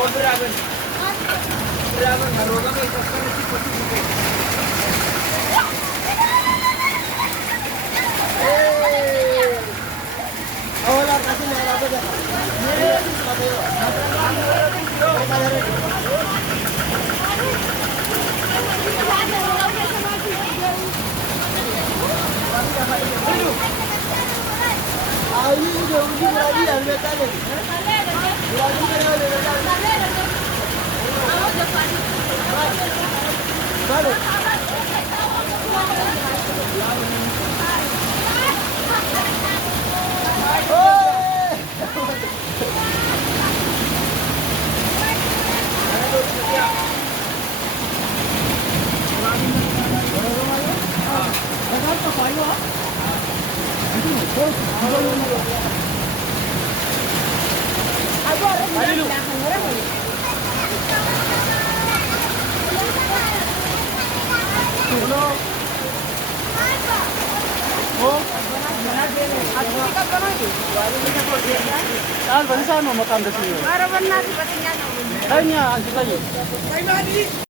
Dragon baru kami sekarang sih posisi. Awalnya kasih nama apa dia? Ayo udah uji lagi yang betanya. Vale. Al, bani sana makan di sini. Para benar sepertinya. Kayaknya anjir aja.